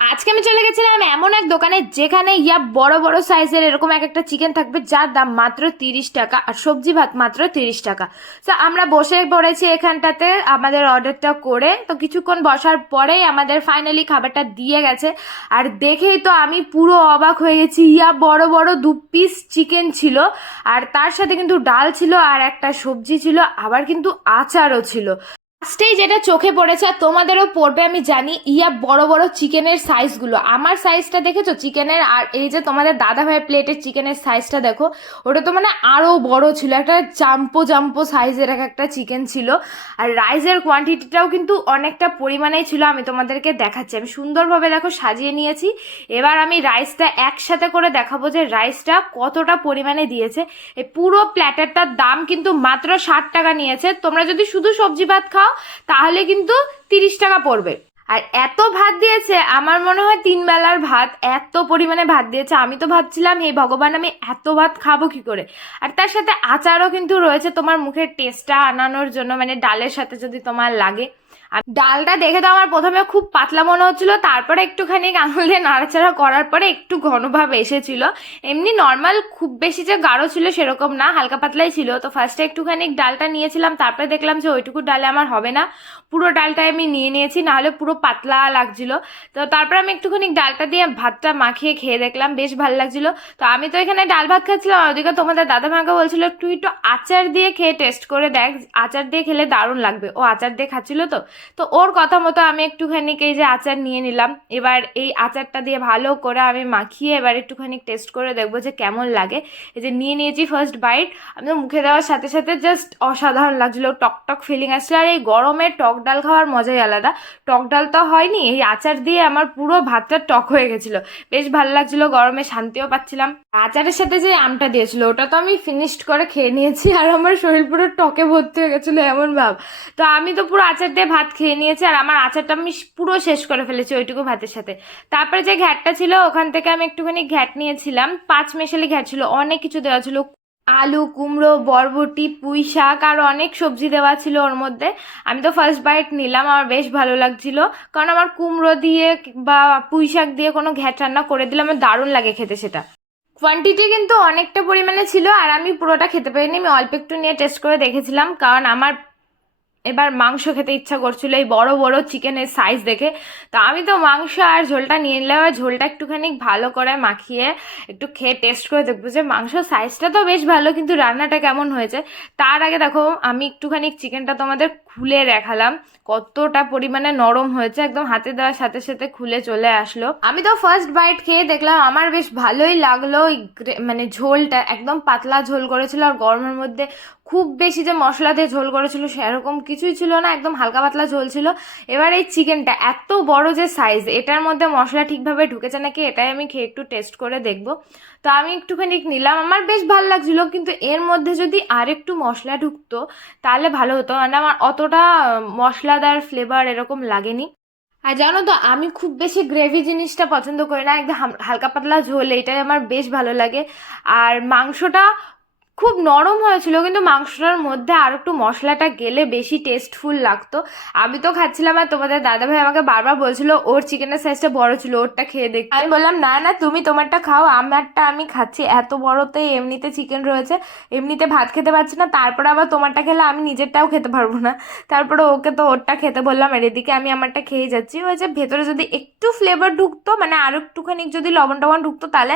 আজকে আমি চলে গেছিলাম এমন এক দোকানে যেখানে ইয়া বড় বড় সাইজের এরকম এক একটা চিকেন থাকবে, যার দাম মাত্র তিরিশ টাকা আর সবজি ভাত মাত্র তিরিশ টাকা। তো আমরা বসে পড়েছি এখানটাতে, আমাদের অর্ডারটা করে। তো কিছুক্ষণ বসার পরেই আমাদের ফাইনালি খাবারটা দিয়ে গেছে। আর দেখেই তো আমি পুরো অবাক হয়ে গেছি, ইয়া বড় বড় দু পিস চিকেন ছিল। আর তার সাথে কিন্তু ডাল ছিল আর একটা সবজি ছিল, আবার কিন্তু আচারও ছিল। ফার্স্টেই যেটা চোখে পড়েছে, আর তোমাদেরও পড়বে, আমি জানি, ইয়া বড় বড় চিকেনের সাইজগুলো আমার সাইজটা দেখেছ? চিকেনের আর এই যে তোমাদের দাদা ভাইয়ের প্লেটের চিকেনের সাইজটা দেখো, ওটা তো মানে আরও বড় ছিল, একটা জাম্পো জাম্পো সাইজের এক একটা চিকেন ছিল। আর রাইসের কোয়ান্টিটিটাও কিন্তু অনেকটা পরিমাণেই ছিল, আমি তোমাদেরকে দেখাচ্ছি। আমি সুন্দরভাবে দেখো সাজিয়ে নিয়েছি। এবার আমি রাইসটা একসাথে করে দেখাবো যে রাইসটা কতটা পরিমাণে দিয়েছে। এই পুরো প্ল্যাটারটার দাম কিন্তু মাত্র ষাট টাকা নিয়েছে। তোমরা যদি শুধু সবজি ভাত খাও তাহলে কিন্তু তিরিশ টাকা পড়বে। আর এত ভাত দিয়েছে, আমার মনে হয় তিন বেলার ভাত এত পরিমাণে ভাত দিয়েছে। আমি তো ভাবছিলাম, হে ভগবান, আমি এত ভাত খাব কি করে? আর তার সাথে আচারও কিন্তু রয়েছে, তোমার মুখের টেস্টটা আনানোর জন্য মানে ডালের সাথে যদি তোমার লাগে। ডালটা দেখে তো আমার প্রথমে খুব পাতলা মনে হচ্ছিল, তারপরে একটুখানি আঙুল দিয়ে নাড়াচাড়া করার পরে একটু ঘনভাবে এসেছিল। এমনি নর্মাল খুব বেশি যে গাঢ় ছিল সেরকম না, হালকা পাতলাই ছিল। তো ফার্স্টে একটুখানি ডালটা নিয়েছিলাম, তারপরে দেখলাম যে ওইটুকু ডালে আমার হবে না। পুরো ডালটাই আমি নিয়ে নিয়েছি, নাহলে পুরো পাতলা লাগছিল। তো তারপর আমি একটুখানি ডালটা দিয়ে ভাতটা মাখিয়ে খেয়ে দেখলাম, বেশ ভালো লাগছিল। তো আমি তো এখানে ডাল ভাত খাচ্ছিলাম, ওদিকে তোমাদের দাদা মাকে বলছিল, তুই একটু আচার দিয়ে খেয়ে টেস্ট করে দেখ, আচার দিয়ে খেলে দারুণ লাগবে। ও আচার দিয়ে খাচ্ছিল তো তো ওর কথা মতো আমি একটুখানি এই যে আচার নিয়ে নিলাম। এবার এই আচারটা দিয়ে ভালো করে আমি মাখিয়ে এবার একটুখানি টেস্ট করে দেখব যে কেমন লাগে। এই যে নিয়ে নিয়েছি ফার্স্ট বাইট আমি তো মুখে দেওয়ার সাথে সাথে জাস্ট অসাধারণ লাগছিল, টক টক ফিলিং আসছিল। আর এই গরমে টক ডাল খাওয়ার মজাই আলাদা। টক ডাল তো হয়নি, এই আচার দিয়ে আমার পুরো ভাতটা টক হয়ে গেছিল। বেশ ভালো লাগছিল, গরমে শান্তিও পাচ্ছিলাম। আচারের সাথে যে আমটা দিয়েছিল, ওটা তো আমি ফিনিশড করে খেয়ে নিয়েছি। আর আমার শরীর পুরো টকে ভর্তি হয়ে গেছিল, এমন ভাব। তো আমি তো পুরো আচার দিয়ে ভাত খেয়ে নিয়েছি আর আমার আচারটা আমি পুরো শেষ করে ফেলেছি ওইটুকু ভাতের সাথে। তারপরে যে ঘ্যাটটা ছিল, ওখান থেকে আমি একটুখানি ঘ্যাট নিয়েছিলাম। পাঁচ মেশালি ঘ্যাট ছিল, অনেক কিছু দেওয়া ছিল। আলু, কুমড়ো, বরবটি, পুঁই শাক আর অনেক সবজি দেওয়া ছিল ওর মধ্যে। আমি তো ফার্স্ট বাইট নিলাম, আমার বেশ ভালো লাগছিল। কারণ আমার কুমড়ো দিয়ে বা পুঁই শাক দিয়ে কোনো ঘ্যাট রান্না করে দিলে আমার দারুণ লাগে খেতে সেটা। কোয়ান্টিটি কিন্তু অনেকটা পরিমাণে ছিল আর আমি পুরোটা খেতে পারিনি। আমি অল্প একটু নিয়ে টেস্ট করে দেখেছিলাম, কারণ আমার এবার মাংস খেতে ইচ্ছা করছিল এই বড় বড় চিকেনের সাইজ দেখে। তো আমি তো মাংস আর ঝোলটা নিয়ে নিলাম, আর ঝোলটা একটুখানি ভালো করে মাখিয়ে একটু খেয়ে টেস্ট করে দেখব যে মাংস সাইজটা তো বেশ ভালো, কিন্তু রান্নাটা কেমন হয়েছে। তার আগে দেখো, আমি একটুখানি চিকেনটা তোমাদের খুলে দেখালাম, কতটা পরিমাণে নরম হয়েছে, একদম হাতে দেওয়ার সাথে সাথে খুলে চলে আসলো। আমি তো ফার্স্ট বাইট খেয়ে দেখলাম, আমার বেশ ভালোই লাগল মানে ঝোলটা একদম পাতলা ঝোল করেছিল, আর গরমের মধ্যে খুব বেশি যে মশলা দিয়ে ঝোল করেছিল সেরকম কিছুই ছিল না, একদম হালকা পাতলা ঝোল ছিল। এবার এই চিকেনটা এত বড় যে সাইজ এটার মধ্যে মশলা ঠিকভাবে ঢুকেছে নাকি এটাই আমি খেয়ে একটু টেস্ট করে দেখব। তো আমি একটুখানি নিলাম, আমার বেশ ভালো লাগছিল, কিন্তু এর মধ্যে যদি আর একটু মশলা ঢুকতো, তাহলে ভালো হতো মানে আমার অতটা মশলাদার ফ্লেভার এরকম লাগেনি। আর জানো তো, আমি খুব বেশি গ্রেভি জিনিসটা পছন্দ করি না, একদম হালকা পাতলা ঝোল, এটাই আমার বেশ ভালো লাগে। আর মাংসটা খুব নরম হয়েছিল, কিন্তু মাংসটার মধ্যে আর একটু মশলাটা গেলে বেশি টেস্টফুল লাগতো। আমি তো খাচ্ছিলাম আর তোমাদের দাদাভাই আমাকে বারবার বলছিল, ওর চিকেনের সাইজটা বড় ছিল, ওরটা খেয়ে দেখ আমি বললাম, না না, তুমি তোমারটা খাও, আমারটা আমি খাচ্ছি। এত বড়তে এমনিতে চিকেন রয়েছে, এমনিতে ভাত খেতে পারছি না, তারপরে আবার তোমারটা খেলে আমি নিজেরটাও খেতে পারব না। তারপরে ওকে তো ওরটা খেতে বললাম, আর এদিকে আমি আমারটা খেয়ে যাচ্ছি। ওই যে ভেতরে যদি একটু ফ্লেভার ঢুকতো মানে আরও একটুখানি যদি লবণ টবণ ঢুকতো, তাহলে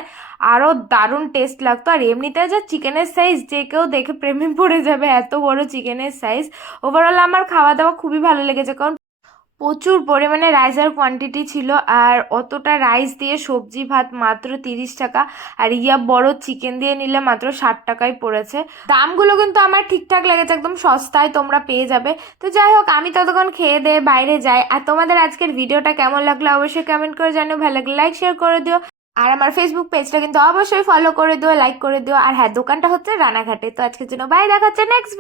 আরও দারুণ টেস্ট লাগতো। আর এমনিতে যে চিকেনের সাইজ যে কেউ দেখে প্রেমে পড়ে যাবে, এত বড় চিকেনের সাইজ ওভারঅল আমার খাওয়া দাওয়া খুবই ভালো লেগেছে, কারণ প্রচুর পরিমাণে রাইসের কোয়ান্টিটি ছিল, আর অতটা রাইস দিয়ে সবজি, ভাত মাত্র তিরিশ টাকা, আর ইয়া বড় চিকেন দিয়ে নিলে মাত্র ষাট টাকায় পড়েছে। দামগুলো কিন্তু আমার ঠিকঠাক লেগেছে, একদম সস্তায় তোমরা পেয়ে যাবে। তো যাই হোক, আমি ততক্ষণ খেয়ে দিয়ে বাইরে যাই। আর তোমাদের আজকের ভিডিওটা কেমন লাগল অবশ্যই কমেন্ট করে জানিও, ভালো লাগলে লাইক শেয়ার করে দিও। আর আমার ফেসবুক পেজটা কিন্তু অবশ্যই ফলো করে দিও লাইক করে দিও। আর হ্যাঁ দোকানটা হচ্ছে রানাঘাটে। তো আজকের জন্য বাই দেখাচ্ছে নেক্সট